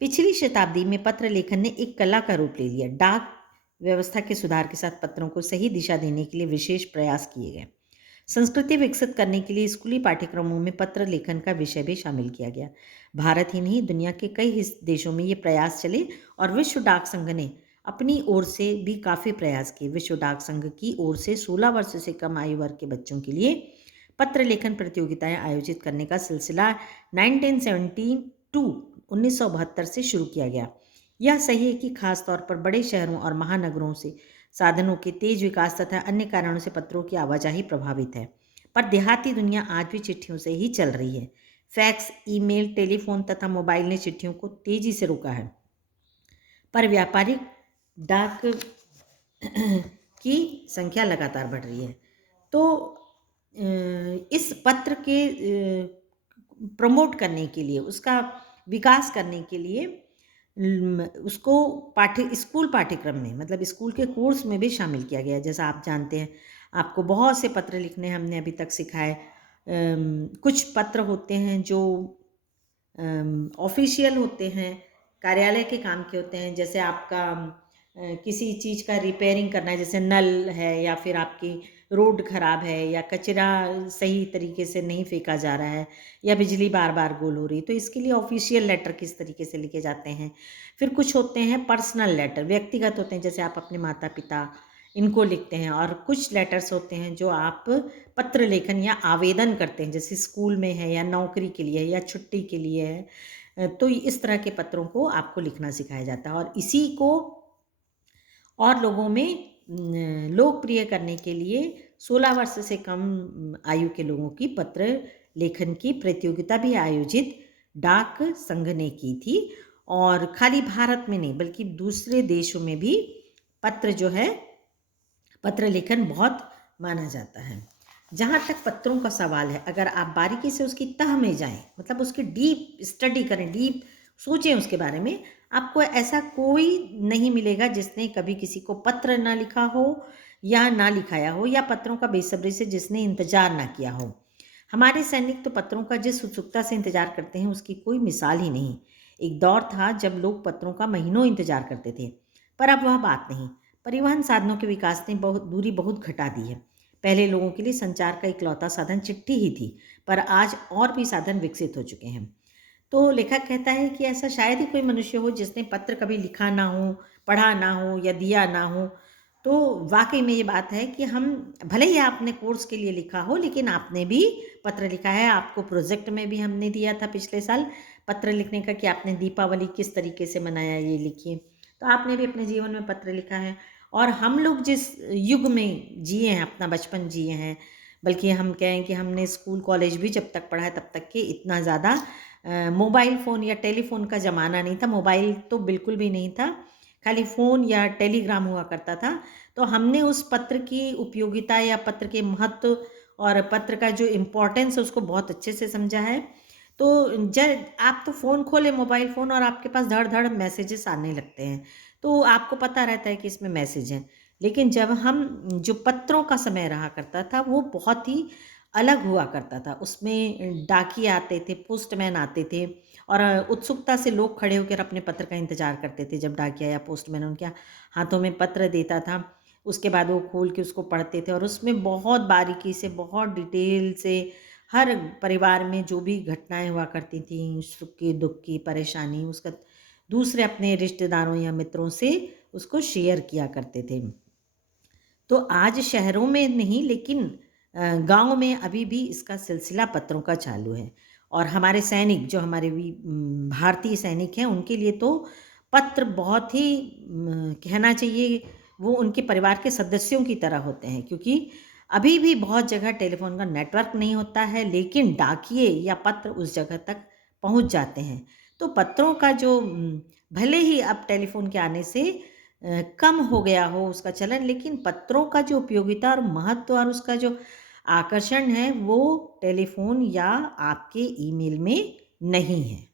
पिछली शताब्दी में पत्र लेखन ने एक कला का रूप ले लिया। डाक व्यवस्था के सुधार के साथ पत्रों को सही दिशा देने के लिए विशेष प्रयास किए गए। संस्कृति विकसित करने के लिए स्कूली पाठ्यक्रमों में पत्र लेखन का विषय भी शामिल किया गया। भारत ही नहीं, दुनिया के कई देशों में ये प्रयास चले और विश्व डाक संघ ने अपनी ओर से भी काफ़ी प्रयास किए। विश्व डाक संघ की ओर से 16 वर्ष से कम आयु वर्ग के बच्चों के लिए पत्र लेखन प्रतियोगिताएं आयोजित करने का सिलसिला 1972 से शुरू किया गया। यह सही है कि खास तौर पर बड़े शहरों और महानगरों से साधनों के तेज विकास तथा अन्य कारणों से पत्रों की आवाजाही प्रभावित है, पर देहाती दुनिया आज भी चिट्ठियों से ही चल रही है। फैक्स, ईमेल, टेलीफोन तथा मोबाइल ने चिट्ठियों को तेजी से रोका है, पर व्यापारिक डाक की संख्या लगातार बढ़ रही है। तो इस पत्र के प्रमोट करने के लिए, उसका विकास करने के लिए उसको स्कूल पाठ्यक्रम में, मतलब स्कूल के कोर्स में भी शामिल किया गया। जैसा आप जानते हैं, आपको बहुत से पत्र लिखने हमने अभी तक सिखाए। कुछ पत्र होते हैं जो ऑफिशियल होते हैं, कार्यालय के काम के होते हैं। जैसे आपका किसी चीज़ का रिपेयरिंग करना है, जैसे नल है या फिर आपकी रोड ख़राब है या कचरा सही तरीके से नहीं फेंका जा रहा है या बिजली बार बार गोल हो रही, तो इसके लिए ऑफिशियल लेटर किस तरीके से लिखे जाते हैं। फिर कुछ होते हैं पर्सनल लेटर, व्यक्तिगत होते हैं, जैसे आप अपने माता पिता इनको लिखते हैं। और कुछ लेटर्स होते हैं जो आप पत्र लेखन या आवेदन करते हैं, जैसे स्कूल में है या नौकरी के लिए या छुट्टी के लिए है। तो इस तरह के पत्रों को आपको लिखना सिखाया जाता है और इसी को और लोगों में लोकप्रिय करने के लिए 16 वर्ष से कम आयु के लोगों की पत्र लेखन की प्रतियोगिता भी आयोजित डाक संघ ने की थी। और खाली भारत में नहीं बल्कि दूसरे देशों में भी पत्र जो है, पत्र लेखन बहुत माना जाता है। जहाँ तक पत्रों का सवाल है, अगर आप बारीकी से उसकी तह में जाएं, मतलब उसकी डीप स्टडी करें, डीप सोचें उसके बारे में, आपको ऐसा कोई नहीं मिलेगा जिसने कभी किसी को पत्र ना लिखा हो या ना लिखाया हो, या पत्रों का बेसब्री से जिसने इंतजार ना किया हो। हमारे सैनिक तो पत्रों का जिस उत्सुकता से इंतजार करते हैं उसकी कोई मिसाल ही नहीं। एक दौर था जब लोग पत्रों का महीनों इंतजार करते थे, पर अब वह बात नहीं। परिवहन साधनों के विकास ने दूरी बहुत घटा दी है। पहले लोगों के लिए संचार का इकलौता साधन चिट्ठी ही थी, पर आज और भी साधन विकसित हो चुके हैं। तो लेखक कहता है कि ऐसा शायद ही कोई मनुष्य हो जिसने पत्र कभी लिखा ना हो, पढ़ा ना हो या दिया ना हो। तो वाकई में ये बात है कि हम, भले ही आपने कोर्स के लिए लिखा हो, लेकिन आपने भी पत्र लिखा है। आपको प्रोजेक्ट में भी हमने दिया था पिछले साल पत्र लिखने का कि आपने दीपावली किस तरीके से मनाया, ये लिखिए। तो आपने भी अपने जीवन में पत्र लिखा है। और हम लोग जिस युग में जिए हैं, अपना बचपन जिए हैं, बल्कि हम कहें कि हमने स्कूल कॉलेज भी जब तक पढ़ा है तब तक के इतना ज़्यादा मोबाइल फ़ोन या टेलीफ़ोन का ज़माना नहीं था। मोबाइल तो बिल्कुल भी नहीं था, खाली फ़ोन या टेलीग्राम हुआ करता था। तो हमने उस पत्र की उपयोगिता या पत्र के महत्व और पत्र का जो इम्पोर्टेंस है उसको बहुत अच्छे से समझा है। तो जब आप तो फ़ोन खोले, मोबाइल फ़ोन, और आपके पास धड़-धड़ मैसेजेस आने लगते हैं, तो आपको पता रहता है कि इसमें मैसेज हैं। लेकिन जब हम, जो पत्रों का समय रहा करता था वो बहुत ही अलग हुआ करता था। उसमें डाकिये आते थे, पोस्टमैन आते थे और उत्सुकता से लोग खड़े होकर अपने पत्र का इंतज़ार करते थे जब डाकिया या पोस्टमैन उनके हाथों में पत्र देता था। उसके बाद वो खोल के उसको पढ़ते थे और उसमें बहुत बारीकी से, बहुत डिटेल से हर परिवार में जो भी घटनाएँ हुआ करती थीं, सुख की, दुःख की, परेशानी, उसका दूसरे अपने रिश्तेदारों या मित्रों से उसको शेयर किया करते थे। तो आज शहरों में नहीं, लेकिन गाँव में अभी भी इसका सिलसिला पत्रों का चालू है। और हमारे सैनिक, जो हमारे भारतीय सैनिक हैं, उनके लिए तो पत्र बहुत ही कहना चाहिए, वो उनके परिवार के सदस्यों की तरह होते हैं, क्योंकि अभी भी बहुत जगह टेलीफ़ोन का नेटवर्क नहीं होता है, लेकिन डाकिये या पत्र उस जगह तक पहुँच जाते हैं। तो पत्रों का जो भले ही अब टेलीफ़ोन के आने से कम हो गया हो उसका चलन, लेकिन पत्रों का जो उपयोगिता और महत्व और उसका जो आकर्षण है वो टेलीफ़ोन या आपके ईमेल में नहीं है।